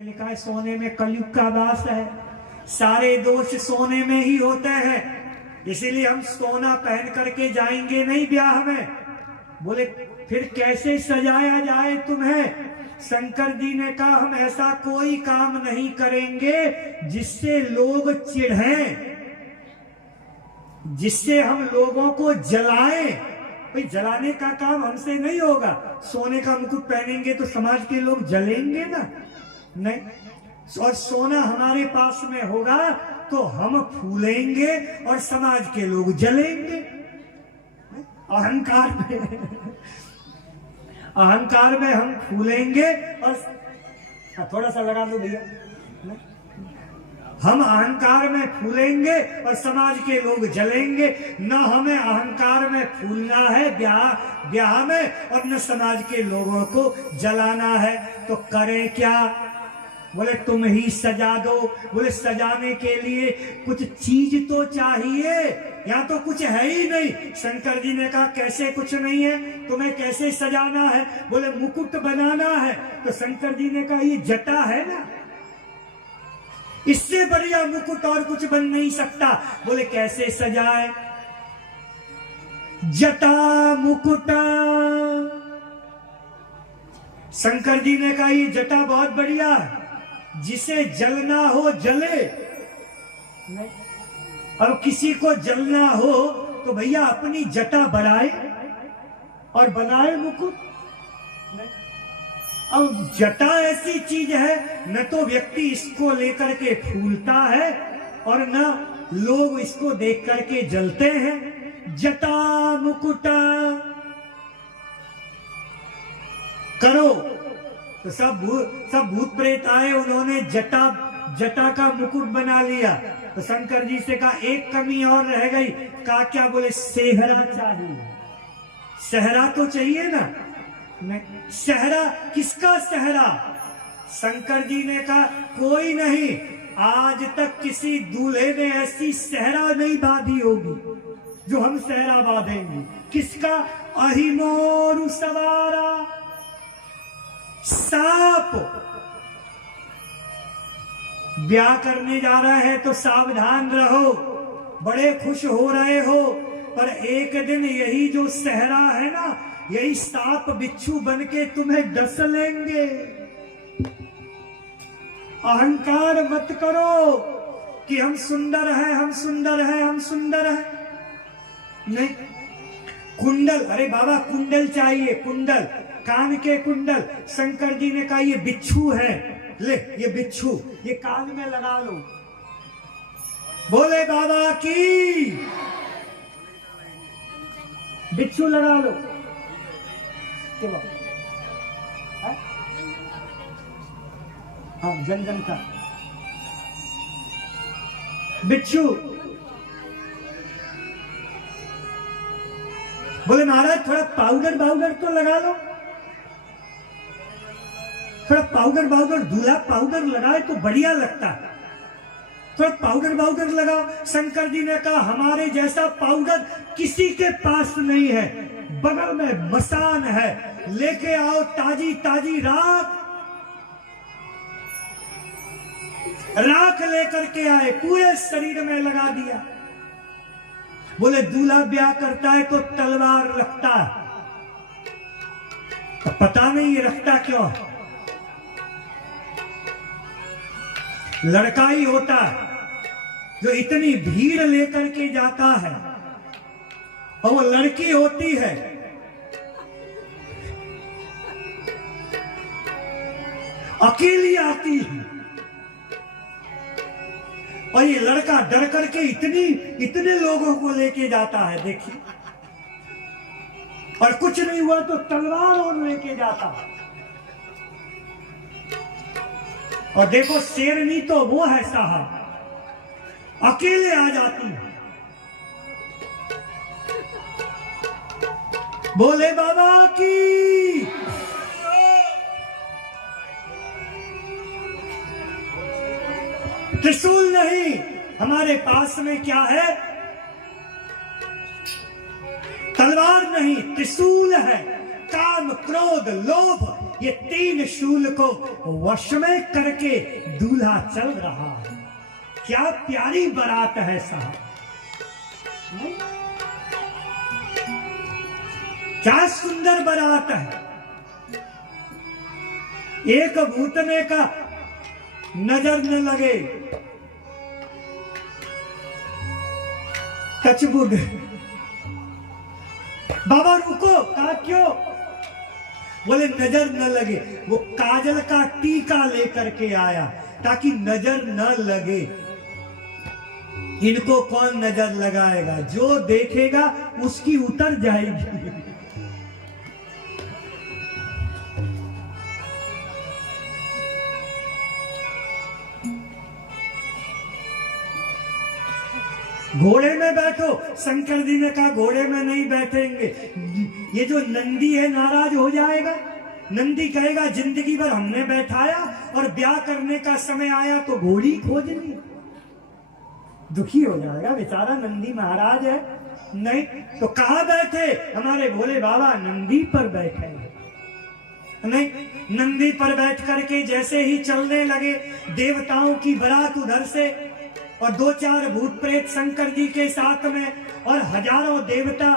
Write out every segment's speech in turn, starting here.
लिखा है सोने में कलयुग का वास है, सारे दोष सोने में ही होते हैं, इसीलिए हम सोना पहन करके जाएंगे नहीं ब्याह में। बोले फिर कैसे सजाया जाए तुम्हें? शंकर जी ने कहा हम ऐसा कोई काम नहीं करेंगे जिससे लोग चिढ़ें, जिससे हम लोगों को जलाएं। भाई जलाने का काम हमसे नहीं होगा। सोने का मुकुट पहनेंगे तो समाज के लोग जलेंगे ना, नहीं। और सोना हमारे पास में होगा तो हम फूलेंगे और समाज के लोग जलेंगे। अहंकार में हम फूलेंगे और थोड़ा सा लगा दो भैया, हम अहंकार में फूलेंगे और समाज के लोग जलेंगे। न हमें अहंकार में फूलना है ब्याह में, और न समाज के लोगों को जलाना है। तो करें क्या? बोले तुम ही सजा दो। बोले सजाने के लिए कुछ चीज तो चाहिए, या तो कुछ है ही नहीं। शंकर जी ने कहा कैसे कुछ नहीं है, तुम्हें कैसे सजाना है? बोले मुकुट बनाना है। तो शंकर जी ने कहा ये जटा है ना, इससे बढ़िया मुकुट और कुछ बन नहीं सकता। बोले कैसे सजाए? जटा मुकुट। शंकर जी ने कहा ये जटा बहुत बढ़िया है, जिसे जलना हो जले। नहीं, अब किसी को जलना हो तो भैया अपनी जटा बढ़ाए और बनाए मुकुट। नहीं, अब जटा ऐसी चीज है, न तो व्यक्ति इसको लेकर के फूलता है और न लोग इसको देख करके जलते हैं। जटा मुकुट करो। तो सब भूत प्रेत आए, उन्होंने जटा का मुकुट बना लिया। तो शंकर जी से कहा एक कमी और रह गई। कहा क्या? बोले सेहरा चाहिए। सेहरा तो चाहिए ना। नहीं, सेहरा किसका सेहरा? शंकर जी ने कहा कोई नहीं, आज तक किसी दूल्हे ने ऐसी सेहरा नहीं बांधी होगी जो हम सेहरा बांधेंगे। किसका? अहिमोरु सवारा, सांप। ब्याह करने जा रहे हैं तो सावधान रहो, बड़े खुश हो रहे हो, पर एक दिन यही जो सेहरा है ना, यही सांप बिच्छू बन के तुम्हें डस लेंगे। अहंकार मत करो कि हम सुंदर हैं, हम सुंदर हैं, हम सुंदर हैं। नहीं, कुंडल, अरे बाबा कुंडल चाहिए, कुंडल, कान के कुंडल। शंकर जी ने कहा ये बिच्छू है, ले ये बिच्छू, ये कान में लगा लो। बोले बाबा की, बिच्छू लगा लो। हाँ, जन जन का बिच्छू। बोले महाराज थोड़ा पाउडर तो लगा लो, थोड़ा पाउडर दूल्हा पाउडर लगाए तो बढ़िया लगता है, थोड़ा पाउडर लगाओ। शंकर जी ने कहा हमारे जैसा पाउडर किसी के पास नहीं है, बगल में मसान है, लेके आओ ताजी राख लेकर के आए, पूरे शरीर में लगा दिया। बोले दूल्हा ब्याह करता है तो तलवार रखता है, तो पता नहीं ये रखता क्यों है। लड़का ही होता है जो इतनी भीड़ लेकर के जाता है, और वो लड़की होती है अकेली आती है, और ये लड़का डर करके इतने लोगों को लेके जाता है। देखिए, और कुछ नहीं हुआ तो तलवार और लेके जाता है। और देखो शेरनी तो वो है साहब, अकेले आ जाती है। बोले बाबा की। त्रिशूल नहीं, हमारे पास में क्या है? तलवार नहीं, त्रिशूल है। काम क्रोध लोभ ये 3 शूल को वश में करके दूल्हा चल रहा है। क्या प्यारी बारात है साहब, क्या सुंदर बारात है। एक भूतने का नजर न लगे, टचवुड। बाबा रुको, कहा क्यों? बोले नजर न लगे। वो काजल का टीका लेकर के आया ताकि नजर न लगे। इनको कौन नजर लगाएगा? जो देखेगा उसकी उतर जाएगी। घोड़े में बैठो, शंकर जी ने कहा घोड़े में नहीं बैठेंगे। ये जो नंदी है नाराज हो जाएगा। नंदी कहेगा जिंदगी भर हमने बैठाया और ब्याह करने का समय आया तो घोड़ी खोज ली। दुखी हो जाएगा बेचारा नंदी महाराज है। नहीं तो कहाँ बैठे? हमारे भोले बाबा नंदी पर बैठे। नहीं, नंदी पर बैठ करके जैसे ही चलने लगे, देवताओं की बारात उधर से और 2-4 भूत प्रेत शंकर जी के साथ में और हजारों देवता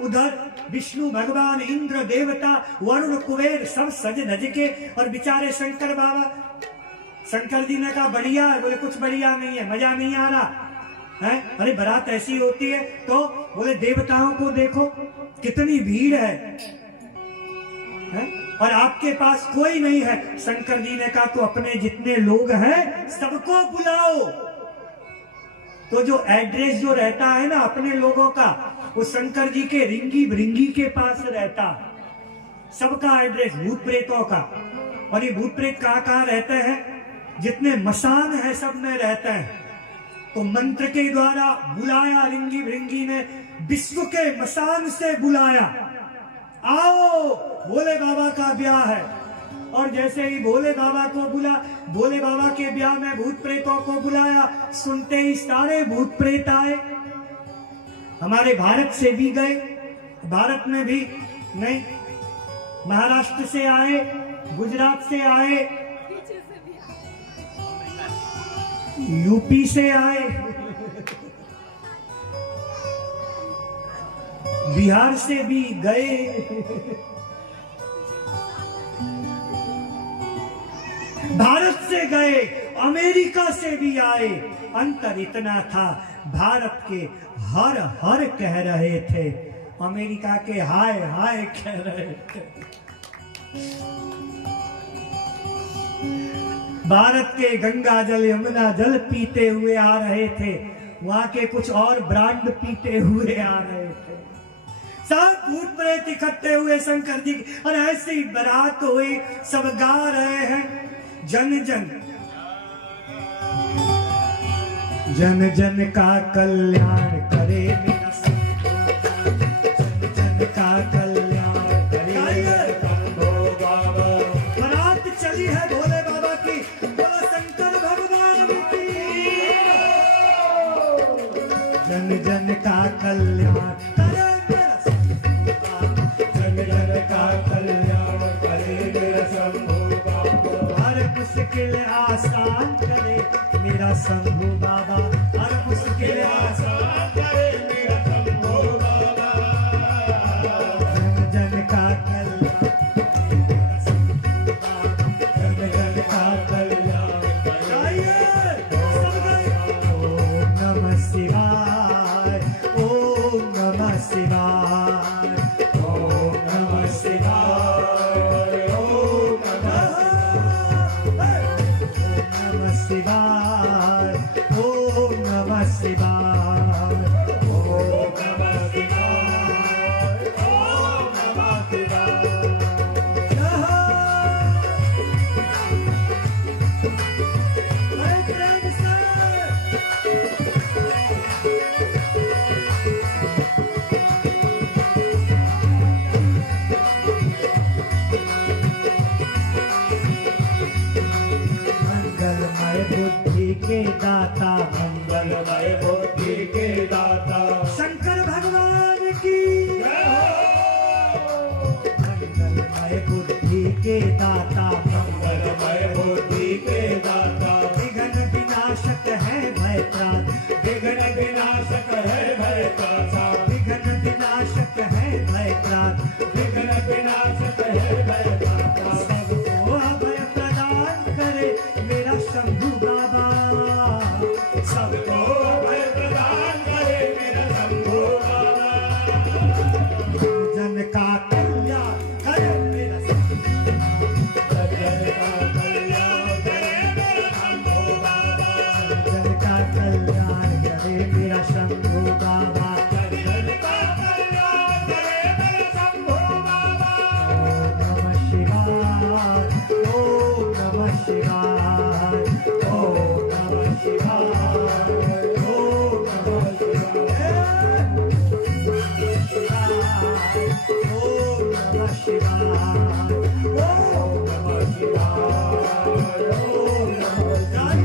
उधर, विष्णु भगवान, इंद्र देवता, वरुण कुबेर सब सज धज के। और बेचारे शंकर बाबा, शंकर जी ने कहा बढ़िया है। बोले कुछ बढ़िया नहीं है, मजा नहीं आ रहा है। अरे बारात ऐसी होती है। तो बोले देवताओं को देखो कितनी भीड़ है और आपके पास कोई नहीं है। शंकर जी ने कहा तो अपने जितने लोग हैं सबको बुलाओ। तो जो एड्रेस जो रहता है ना अपने लोगों का, वो शंकर जी के रिंगी भृंगी के पास रहता। सबका एड्रेस भूत प्रेतों का। और ये भूत प्रेत कहाँ रहते हैं? जितने मसान है सब में रहते हैं। तो मंत्र के द्वारा बुलाया, रिंगी भृंगी ने विश्व के मसान से बुलाया, आओ भोले बाबा का ब्याह है। और जैसे ही भोले बाबा को भोले बाबा के ब्याह में भूत प्रेतों को बुलाया, सुनते ही सारे भूत प्रेत आए। हमारे भारत से भी गए, भारत में भी नहीं, महाराष्ट्र से आए, गुजरात से आए, यूपी से आए, बिहार से भी गए, भारत से गए, अमेरिका से भी आए। अंतर इतना था, भारत के हर हर कह रहे थे, अमेरिका के हाय हाय कह रहे थे। भारत के गंगा जल यमुना जल पीते हुए आ रहे थे, वहां के कुछ और ब्रांड पीते हुए आ रहे थे। सब भूत प्रेत इकट्ठे हुए शंकर जी, और ऐसी बारात हुई, सब गा रहे हैं जन जन जन जन का कल्याण करे मेरा जन जन का कल्याण करे बाबा। बारात चली है भोले बाबा की, बोलो शंकर भगवान की। जन जन का कल्याण करे मेरा जन जन का कल्याण करे मेरा शंभू बाबा। हर मुश्किल आसान करे मेरा शंभू बाबा, हर मुश्किल आसान करे मेरा शंभू बाबा। जन जन का कल्याण मेरा शंभू बाबा, जन जन का कल्याण ओम नमः शिवाय, ओम नमः शिवाय, ओम नमः शिवाय, ओम नमः शिवाय, ओम नमः शिवाय, ओम नमः शिवाय, ओम नमः शिवाय। हरे प्रेम से मंगलमय बुद्धि के दाता, मंगलमय बुद्धि के दाता, शंकर भगवान की जय हो। मंगलमय बुद्धि के दाता, मंगलमय बुद्धि के दाता, विघ्न विनाशक है भय त्राता, विघ्न विनाशक है भय त्राता, विघ्न विनाशक है भय त्राता, विघ्न विनाशक है भय त्राता। सबको अभय प्रदान करे मेरा शंभु बाबा, सबको अभय प्रदान करे मेरा शंभू बाबा। जन का कल्याण करे मेरा जन का कल्याण करे मेरा शंभू बाबा। जन का कल्याण करे मेरा शंभु बाबा। जन का कल्याण करे मेरा शंभू बाबा। ओम नमः शिवाय, ओम नमः शिवाय, ओम नमः शिवाय, ओम नमः शिवाय, ओम नमः शिवाय, ओम नमः शिवाय, ओम नमः शिवाय।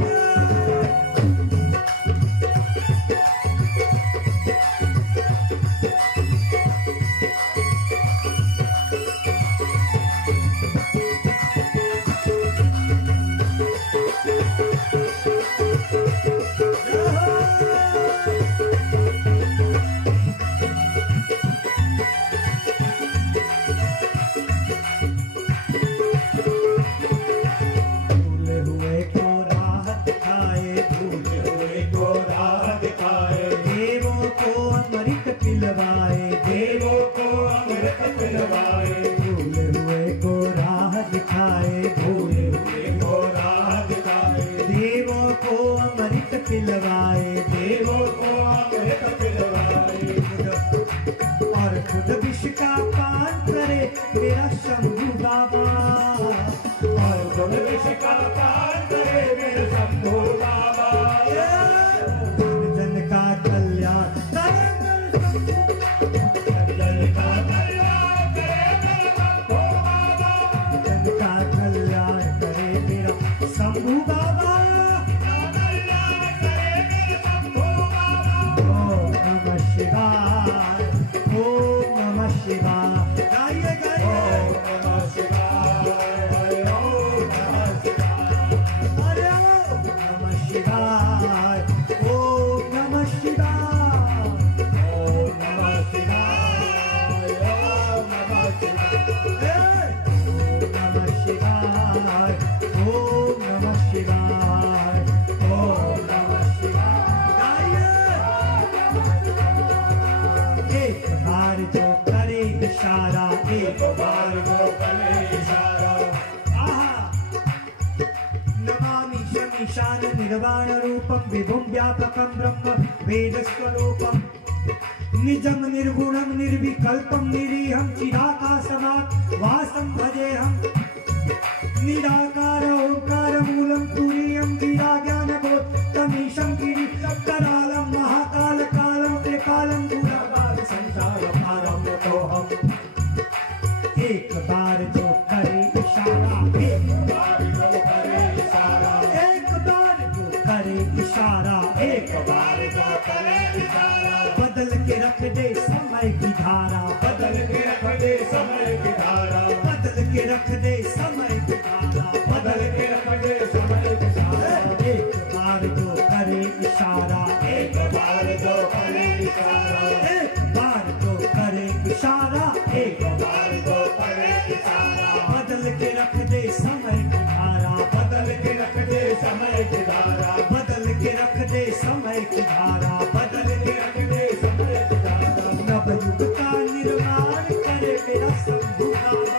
भूले हुए को राह दिखाए, भूले हुए को राह दिखाए, देवों को अमृत पिलवाए, देवों को अमृत पिलवाए, भूले हुए को राह दिखाए, भूले हुए को राह दिखाए, देवों को अमृत पिलवाए, देवों को अमृत पिलवाए, और खुद विष का पान करे मेरा शंभु बाबा, और गुण विष का पान करे मेरे शंभू बाबा। जन जन का कल्याण करे मेरे जन का कल्याण करे मेरे शंभू बाबा। जन का कल्याण करे मेरा शंभु बाबा। कल्याण करे मेरे शंभू बाबा। ओम नमः शिवाय, ओम नमः शिवाय। गाइए गाइए, ओम नमः शिवाय, ओम नमः शिवाय, अरे ओम नमः शिवाय, ओम नमः शिवाय, ओम नमः शिवाय, ओम नमः शिवाय, ओम नमः शिवाय, ओम नमः शिवाय, ओम नमः शिवाय। गाइए। एक बार जो करे इशारा, एक बार को करे इशारा, आहा नमामि शमीशान निर्वाण रूपम विभुम व्यापकम ब्रह्म वेद स्वरूपम निजम निर्गुणम निर्विकल्पम निरीहम चिदाकाशमात् वासं भजेहम निराकार ओंकार मूलम तुरीयम वीरा ज्ञानबोध तमीशं गिरिकरालम महाकाल कालम त्रिकालम बार संसार भारम तो हम एक बार जो करे इशारा, एक बार को करे इशारा, एक बार जो करे इशारा, एक बार को करे इशारा, बदल के रख दे समय की धारा, बदल के रख दे समय की धारा, बदल के रख दे समय की धारा, बदल के रख दे समय की धारा। एक बार जो करे इशारा, एक बार जो करे इशारा, एक बार जो करे इशारा, एक बार जो करे इशारा, बदल के रख दे समय की धारा, बदल के रख दे समय की धारा, बदल के रख दे समय की धारा, बदल के रख दे समय की धारा। नवयुग का निर्माण करे मेरा शंभु बाबा,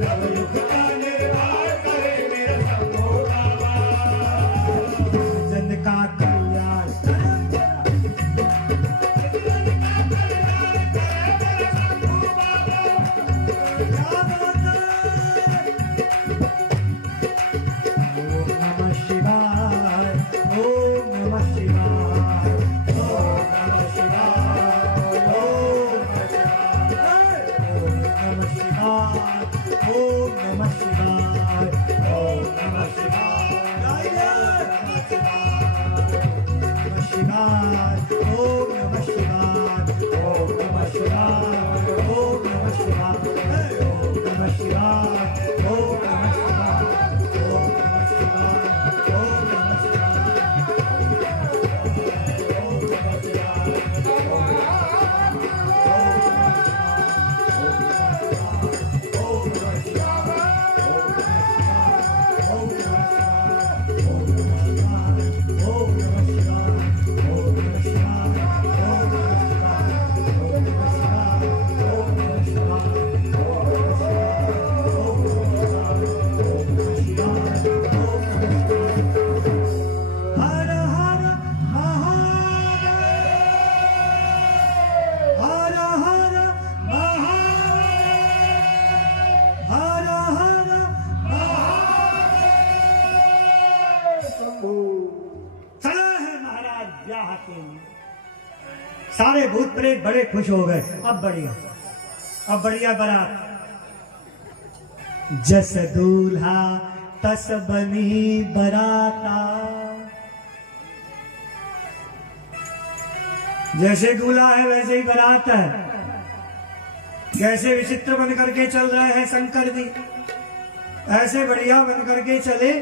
नवयुग का निर्माण करे मेरा शंभू बाबा। जन का कल्याण करे मेरा शंभू बाबा। क्या बात है? ओम नमः शिवाय, ओम नमः शिवाय, ओम नमः शिवाय, ओम नमः शिवाय, ओम नमः शिवाय, ओम नमः शिवाय, ओम नमः शिवाय, ओम नमः शिवाय, ओम नमः शिवाय, ओम नमः शिवाय, ओम नमः शिवाय, के लिए। सारे भूत प्रेत बड़े खुश हो गए। अब बढ़िया बारात। जस दूल्हा तस बनी बराता। जैसे दूल्हा है वैसे ही बारात है। कैसे विचित्र बन करके चल रहे हैं शंकर जी, ऐसे बढ़िया बन करके चले।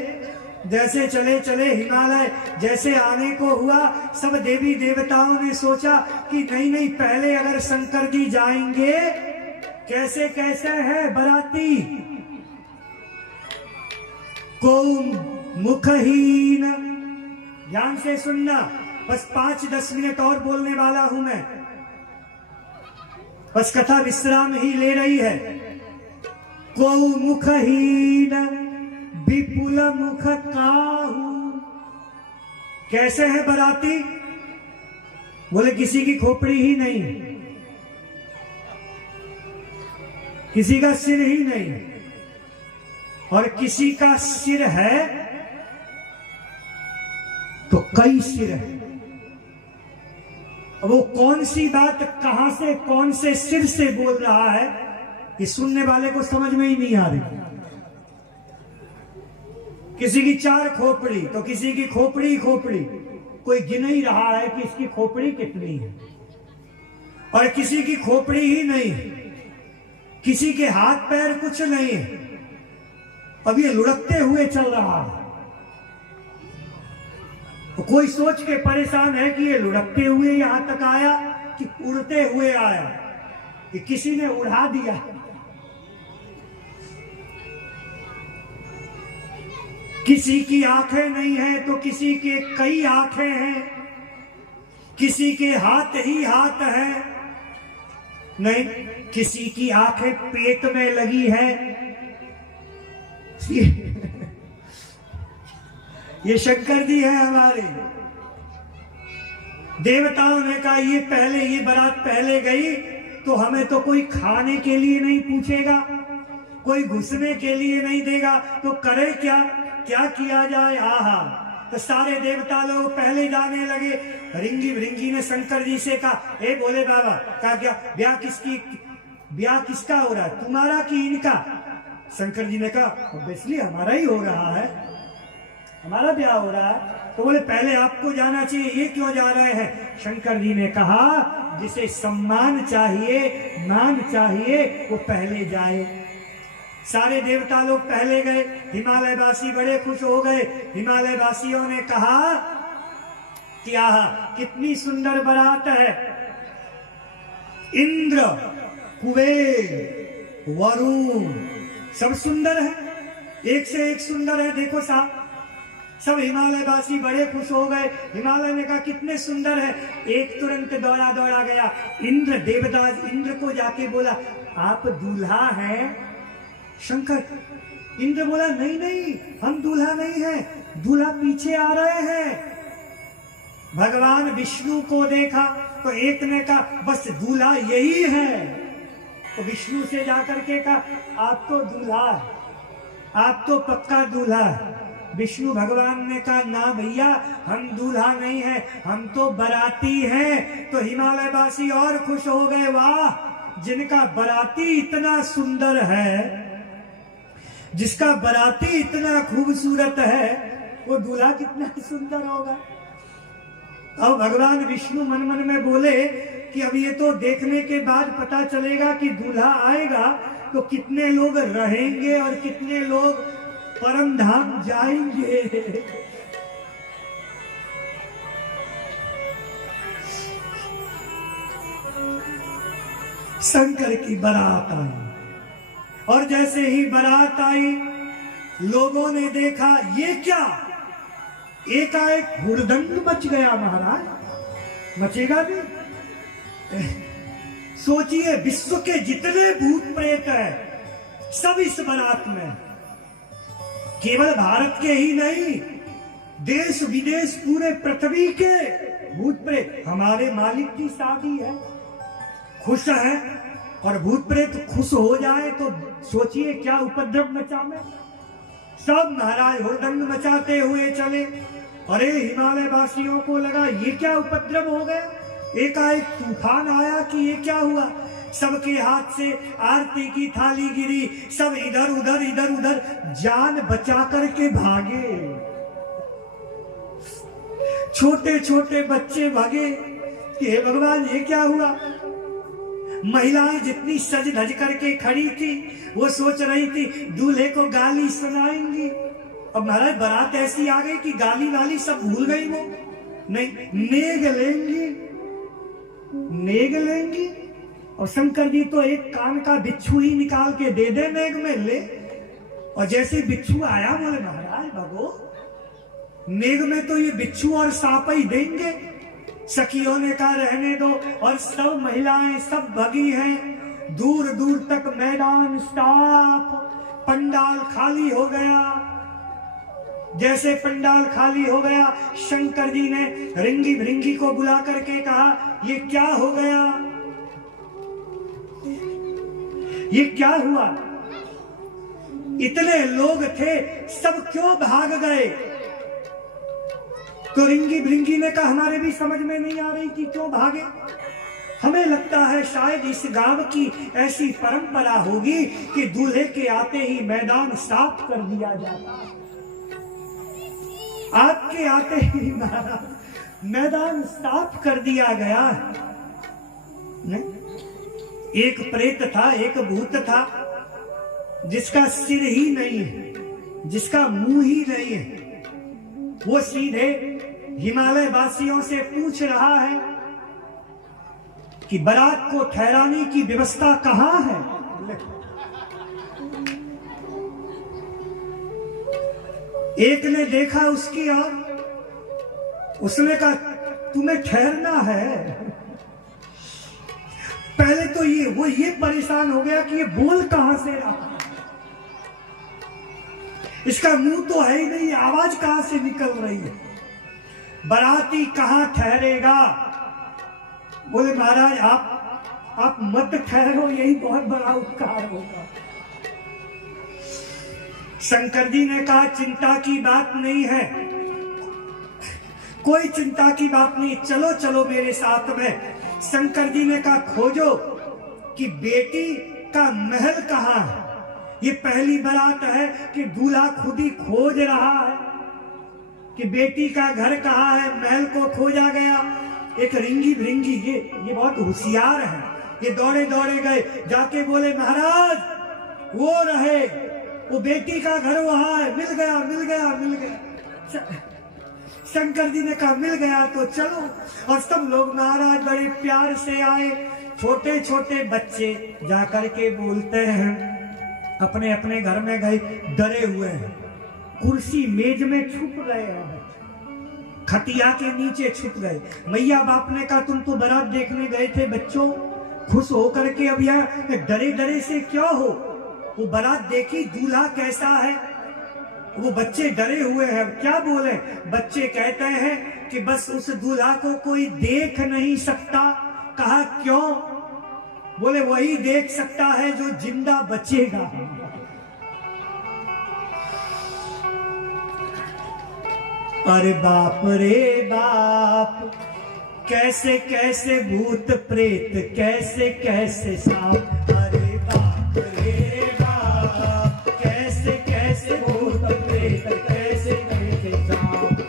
जैसे चले चले हिमालय जैसे आने को हुआ, सब देवी देवताओं ने सोचा कि नहीं पहले अगर शंकर जी जाएंगे, कैसे कैसे है बराती, को मुखहीन। ध्यान से सुनना, बस 5-10 मिनट और बोलने वाला हूं मैं, बस कथा विश्राम ही ले रही है। को मुखहीन विपुल मुख काहू। कैसे है बराती? बोले किसी की खोपड़ी ही नहीं, किसी का सिर ही नहीं, और किसी का सिर है तो कई सिर है। वो कौन सी बात कहां से कौन से सिर से बोल रहा है, ये सुनने वाले को समझ में ही नहीं आ रही। किसी की 4 खोपड़ी तो किसी की खोपड़ी कोई गिन ही रहा है कि इसकी खोपड़ी कितनी है, और किसी की खोपड़ी ही नहीं, किसी के हाथ पैर कुछ नहीं है। अब ये लुढ़कते हुए चल रहा है। तो कोई सोच के परेशान है कि ये लुढ़कते हुए यहां तक आया कि उड़ते हुए आया, कि किसी ने उड़ा दिया। किसी की आंखें नहीं है तो किसी के कई आंखें हैं, किसी के हाथ ही हाथ है, नहीं किसी की आंखें पेट में लगी है। ये शंकर जी है हमारे। देवताओं ने कहा ये बारात पहले गई तो हमें तो कोई खाने के लिए नहीं पूछेगा, कोई घुसने के लिए नहीं देगा, तो करे क्या किया जाए। आहा, तो सारे देवता लोग पहले जाने लगे। रिंगी ने शंकर जी से कहा, ए बोले बाबा, कहा क्या ब्याह किसका हो रहा है, तुम्हारा कि इनका? शंकर जी ने कहा ऑब्वियसली हमारा ही हो रहा है, हमारा ब्याह हो रहा है। तो बोले पहले आपको जाना चाहिए, ये क्यों जा रहे हैं? शंकर जी ने कहा जिसे सम्मान चाहिए, मान चाहिए, वो पहले जाए। सारे देवता लोग पहले गए। हिमालय वासी बड़े खुश हो गए। हिमालय वासियों ने कहा कि आहा कितनी सुंदर बारात है। इंद्र, कुबेर, वरुण सब सुंदर है, एक से एक सुंदर है। देखो साहब, सब हिमालय वासी बड़े खुश हो गए। हिमालय ने कहा कितने सुंदर है। एक तुरंत दौड़ा गया इंद्र, देवदास इंद्र को जाके बोला, आप दूल्हा हैं? शंकर, इंद्र बोला नहीं हम दूल्हा नहीं हैं, दूल्हा पीछे आ रहे हैं। भगवान विष्णु को देखा तो एक ने कहा बस दूल्हा यही है। तो विष्णु से जाकर के कहा आप तो दूल्हा है, आप तो पक्का दूल्हा है। विष्णु भगवान ने कहा ना भैया, हम दूल्हा नहीं है, हम तो बराती हैं। तो हिमालय वासी और खुश हो गए, वाह जिनका बराती इतना सुंदर है, जिसका बराती इतना खूबसूरत है, वो दूल्हा कितना सुंदर होगा। अब भगवान विष्णु मन में बोले कि अब ये तो देखने के बाद पता चलेगा कि दूल्हा आएगा तो कितने लोग रहेंगे और कितने लोग परम धाम जाएंगे। शंकर की बारात आई, और जैसे ही बारात आई लोगों ने देखा ये क्या, एकाएक हुड़दंग मच गया। महाराज मचेगा भी। सोचिए विश्व के जितने भूत प्रेत हैं सब इस बारात में, केवल भारत के ही नहीं, देश विदेश पूरे पृथ्वी के भूत प्रेत। हमारे मालिक की शादी है, खुश है, और भूत प्रेत खुश हो जाए तो सोचिए क्या उपद्रव मचा में। सब महाराज हुड़दंग मचाते हुए चले। अरे हिमालय वासियों को लगा ये क्या उपद्रव हो गया, एकाएक तूफान आया कि ये क्या हुआ। सबके हाथ से आरती की थाली गिरी, सब इधर उधर जान बचा करके भागे। छोटे छोटे बच्चे भागे कि हे भगवान ये क्या हुआ। महिलाएं जितनी सज धज करके खड़ी थी वो सोच रही थी दूल्हे को गाली सुनाएंगी। अब महाराज बारात ऐसी आ गई कि गाली वाली सब भूल गई, वो नहीं नेग लेंगी। और शंकर जी तो एक कान का बिच्छू ही निकाल के दे दे नेग में ले। और जैसे बिच्छू आया बोले महाराज भगो नेग में तो ये बिच्छू और सांप ही देंगे। सखियों ने कहा रहने दो, और सब महिलाएं सब भगी हैं। दूर दूर तक मैदान साफ, पंडाल खाली हो गया। जैसे पंडाल खाली हो गया शंकर जी ने रिंगी भृंगी को बुला करके कहा ये क्या हो गया, ये क्या हुआ। इतने लोग थे सब क्यों भाग गए। तो रिंगी भृंगी ने कहा हमारे भी समझ में नहीं आ रही कि क्यों भागे। हमें लगता है शायद इस गांव की ऐसी परंपरा होगी कि दूल्हे के आते ही मैदान साफ कर दिया जाता। आपके आते ही मैदान साफ कर दिया गया। नहीं? एक प्रेत था, एक भूत था जिसका सिर ही नहीं है, जिसका मुंह ही नहीं है। वो सीधे हिमालय वासियों से पूछ रहा है कि बारात को ठहराने की व्यवस्था कहां है। एक ने देखा उसकी ओर, उसने कहा तुम्हें ठहरना है। पहले तो ये परेशान हो गया कि ये बोल कहां से रहा, इसका मुंह तो है ही नहीं, आवाज कहां से निकल रही है। बाराती कहां ठहरेगा। बोले महाराज आप मत ठहरो, यही बहुत बड़ा उपकार होगा। शंकर जी ने कहा चिंता की बात नहीं है, कोई चिंता की बात नहीं, चलो चलो मेरे साथ में। शंकर जी ने कहा खोजो कि बेटी का महल कहां है। ये पहली बारात है कि दूल्हा खुद ही खोज रहा है कि बेटी का घर कहां है। महल को खोजा गया। एक रिंगी भृंगी ये बहुत होशियार है, ये दौड़े दौड़े गए, जाके बोले महाराज वो रहे, वो बेटी का घर वहां है, मिल गया। शंकर जी ने कहा मिल गया तो चलो। और सब लोग महाराज बड़े प्यार से आए। छोटे छोटे बच्चे जाकर के बोलते हैं अपने अपने घर में गए, डरे हुए हैं, कुर्सी मेज में छुप गए हैं, खटिया के नीचे छुप गए। मैया बाप ने कहा तुम तो बारात देखने गए थे बच्चों, खुश होकर के अब यहाँ डरे डरे से क्यों हो। वो बारात देखी दूल्हा कैसा है। वो बच्चे डरे हुए हैं, क्या बोले। बच्चे कहते हैं कि बस उस दूल्हा को कोई देख नहीं सकता। कहा क्यों। बोले वही देख सकता है जो जिंदा बचेगा। अरे बाप रे बाप, कैसे कैसे भूत प्रेत, कैसे कैसे सांप। अरे बाप रे बाप, कैसे कैसे भूत प्रेत, कैसे कैसे सांप।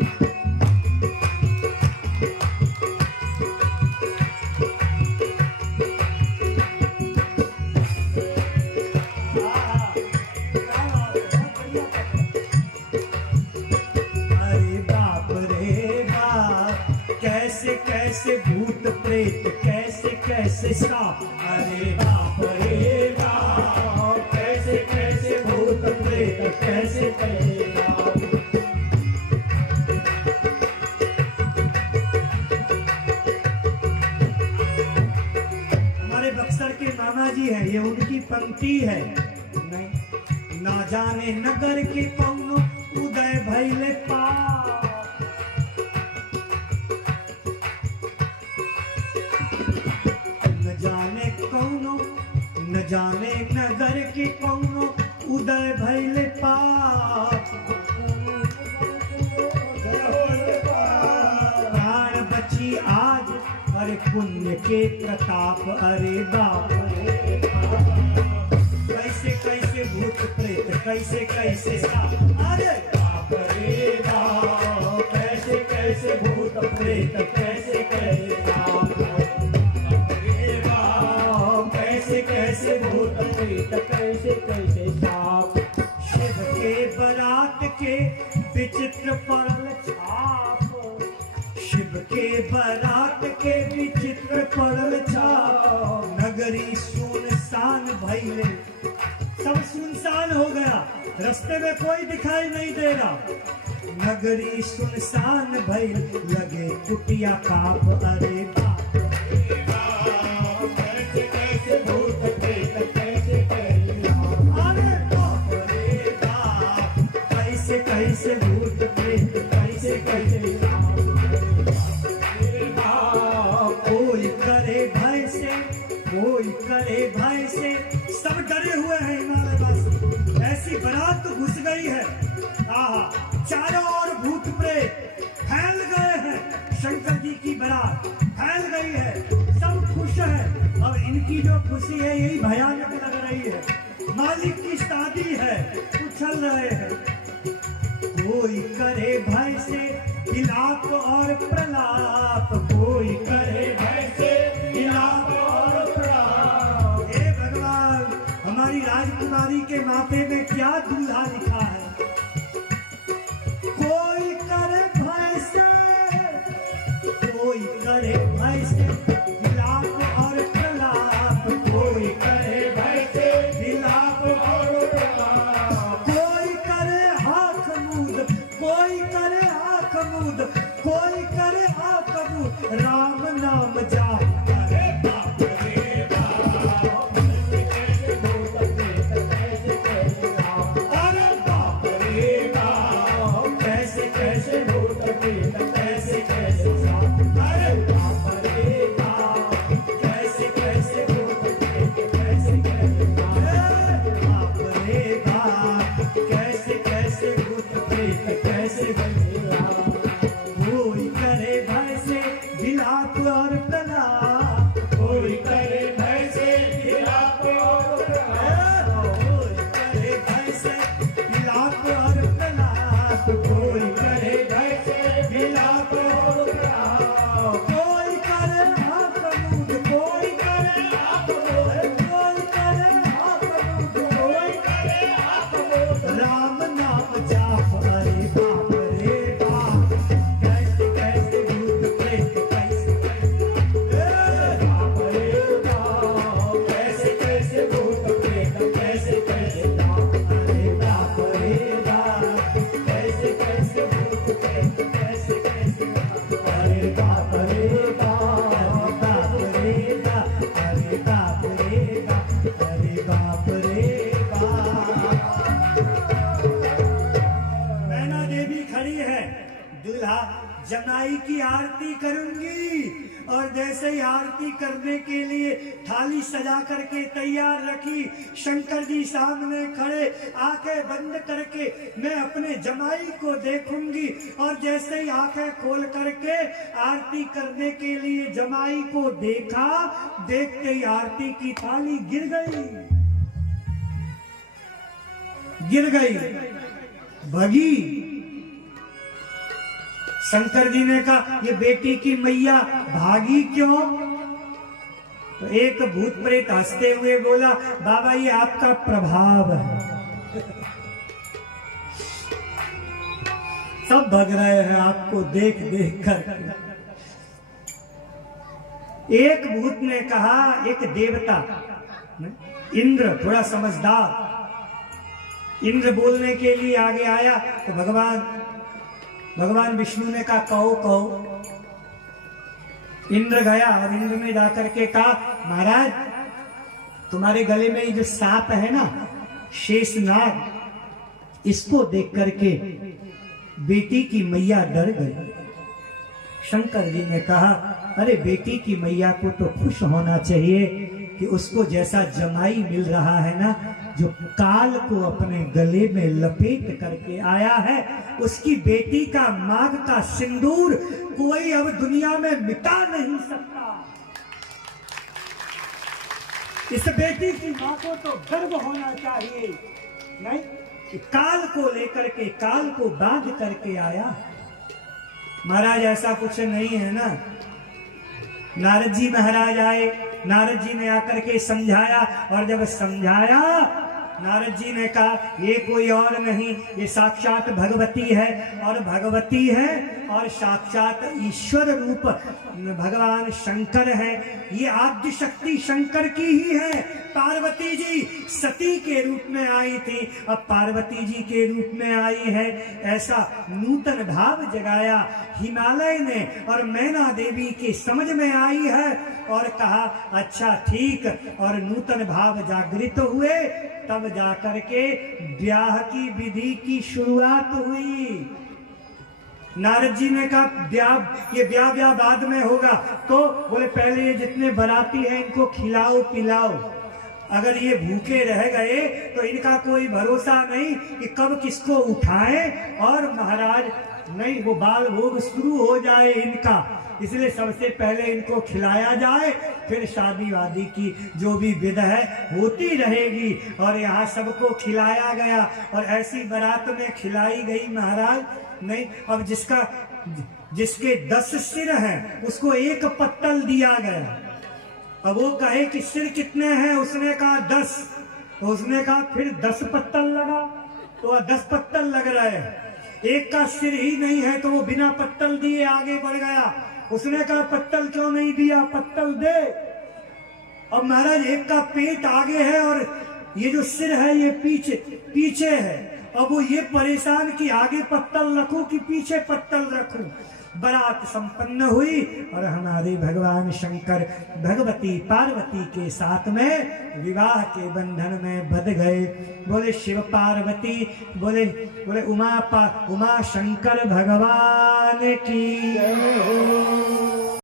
अरे बाप रे बाप, कैसे कैसे भूत प्रेत, कैसे कैसे सांप। अरे बाप रे बाप, कैसे कैसे भूत प्रेत, कैसे कैसे सांप। हमारे बक्सर के मामा जी हैं, ये उनकी पंक्ति है। नहीं, ना जाने नगर के कौनो उदय भइले पाप। न जाने नगर के कौनो उदय भइले पाप। अरे पुण्य के प्रताप, अरे बाप रे कैसे कैसे भूत प्रेत, कैसे कैसे साप, अरे बाप रे बाप, कैसे कैसे भूत प्रेत, कैसे कैसे साप, बाप रे बाप, कैसे कैसे भूत प्रेत, कैसे कैसे साप। शिव के बारात के विचित्र पड़ल छाप, शिव के बारात के विचित्र पड़ल छाप, नगरी सुनसान भइले, सब सुनसान हो गया, रास्ते में कोई दिखाई नहीं दे रहा, नगरी सुनसान भइल, लगे कुटिया काप, अरे बाप रे बाप, कैसे कैसे भूत प्रेत, कैसे कैसे साप, अरे बाप रे बाप, कैसे कैसे भूत प्रेत, कैसे कैसे साप, रे बाप, कोई करे भय से, कोई करे भय से, सब डरे हुए हैं हिमालयवासी, ऐसी बारात तो घुस गई है, आहा चारों ओर भूत प्रेत फैल गए हैं, शंकर जी की बारात फैल गई है, सब खुश है, और इनकी जो खुशी है यही भयानक लग रही है, मालिक की शादी है, उछल रहे हैं, कोई करे भय से विलाप और प्रलाप, कोई करे भय से विलाप और प्रलाप, हे भगवान हमारी राजकुमारी के माथे में क्या दूल्हा लिखा है, कोई करे भय से, कोई करे भय से विलाप और प्रलाप, कोई करे भय से विलाप और प्रलाप, कोई करे आँख मूंद, कोई करे आँख मूंद, कोई करे आँख मूंद, राम नाम जाप, अरे बाप रे बाप, कैसे भूत प्रेत, कैसे कैसे साप, अरे बाप रे बाप, कैसे कैसे भूत प्रेत, कैसे कैसे साप, अरे बाप रे बाप, कैसे कैसे भूत प्रेत, कैसे कैसे साप, बाप रे बाप, कैसे कैसे भूत प्रेत, कैसे कैसे साप, कोई करे भय से विलाप और प्रलाप, कोई करे भय से विलाप और प्रलाप, कोई करे भय से विलाप और प्रलाप, कोई करे भय से विलाप और प्रलाप, कोई करे आँख मूंद, कोई करे आप बोल, कोई करे आँख मूंद, कोई करे आप बोल, राम नाम जाप, अरे बाप रे बाप, कैसे कैसे भूत प्रेत, कैसे बाप रे बाप, कैसे कैसे भूत प्रेत, कैसे कैसे साप, अरे बाप रे बाप, कैसे कैसे भूत प्रेत, कैसे कैसे साप, अरे बाप रे बाप, अरे बाप रे बाप, अरे बाप रे बाप। मैना देवी खड़ी है, दूल्हा जमाई की आरती करूंगी, और जैसे ही आरती करने के लिए थाली सजा करके तैयार रखी, शंकर जी सामने खड़े, आंखें बंद करके मैं अपने जमाई को देखूंगी, और जैसे ही आंखें खोल करके आरती करने के लिए जमाई को देखा, देखते ही आरती की थाली गिर गई, गिर गई, भगी। शंकर जी ने कहा ये बेटी की मैया भागी क्यों? तो एक भूत प्रेत हंसते हुए बोला, बाबा ये आपका प्रभाव है। सब भग रहे हैं आपको देख देख कर। एक भूत ने कहा, एक देवता इंद्र, थोड़ा समझदार, इंद्र बोलने के लिए आगे आया, तो भगवान विष्णु ने कहा कहो कहो। इंद्र गया और इंद्र ने जाकर के कहा, महाराज तुम्हारे गले में ये जो सांप है ना, शेषनाग, इसको देख करके बेटी की मैया डर गई। शंकर जी ने कहा, अरे बेटी की मैया को तो खुश होना चाहिए कि उसको जैसा जमाई मिल रहा है ना, जो काल को अपने गले में लपेट करके आया है, उसकी बेटी का मांग का सिंदूर कोई अब दुनिया में मिटा नहीं सकता। इस बेटी की माँ को तो गर्व होना चाहिए, नहीं कि काल को लेकर के, काल को बांध करके आया। महाराज ऐसा कुछ नहीं है ना। नारद जी महाराज आए, नारद जी ने आकर के समझाया, और जब समझाया नारद जी ने कहा ये कोई और नहीं, ये साक्षात भगवती है, और भगवती है और साक्षात ईश्वर रूप भगवान शंकर है। ये आद्य शक्ति शंकर की ही है। पार्वती जी सती के रूप में आई थी, अब पार्वती जी के रूप में आई है। ऐसा नूतन भाव जगाया हिमालय ने, और मैना देवी की समझ में आई है, और कहा अच्छा ठीक, और नूतन भाव जागृत हुए, तब जाकर के ब्याह की विधि की शुरुआत हुई। नारद जी ने कहा ब्याह बाद में होगा, तो बोले पहले ये जितने बराती हैं इनको खिलाओ पिलाओ, अगर ये भूखे रह गए तो इनका कोई भरोसा नहीं कि कब किसको उठाएं, और महाराज नहीं वो बाल भोग शुरू हो जाए इनका, इसलिए सबसे पहले इनको खिलाया जाए, फिर शादी वादी की जो भी विध है होती रहेगी। और यहाँ सबको खिलाया गया, और ऐसी बारात में खिलाई गई महाराज। नहीं, अब जिसके 10 सिर हैं उसको एक पत्तल दिया गया। अब वो कहे कि सिर कितने हैं, उसने कहा 10, उसने कहा फिर 10 पत्तल लगा, तो 10 पत्तल लग रहे हैं। एक का सिर ही नहीं है तो वो बिना पत्तल दिए आगे बढ़ गया, उसने कहा पत्तल क्यों नहीं दिया, पत्तल दे। अब महाराज एक का पेट आगे है और ये जो सिर है ये पीछे है। अब वो ये परेशान कि आगे पत्तल रखूं कि पीछे पत्तल रखूं। बारात संपन्न हुई और हमारे भगवान शंकर भगवती पार्वती के साथ में विवाह के बंधन में बंध गए। बोले शिव पार्वती, बोले उमा शंकर भगवान की।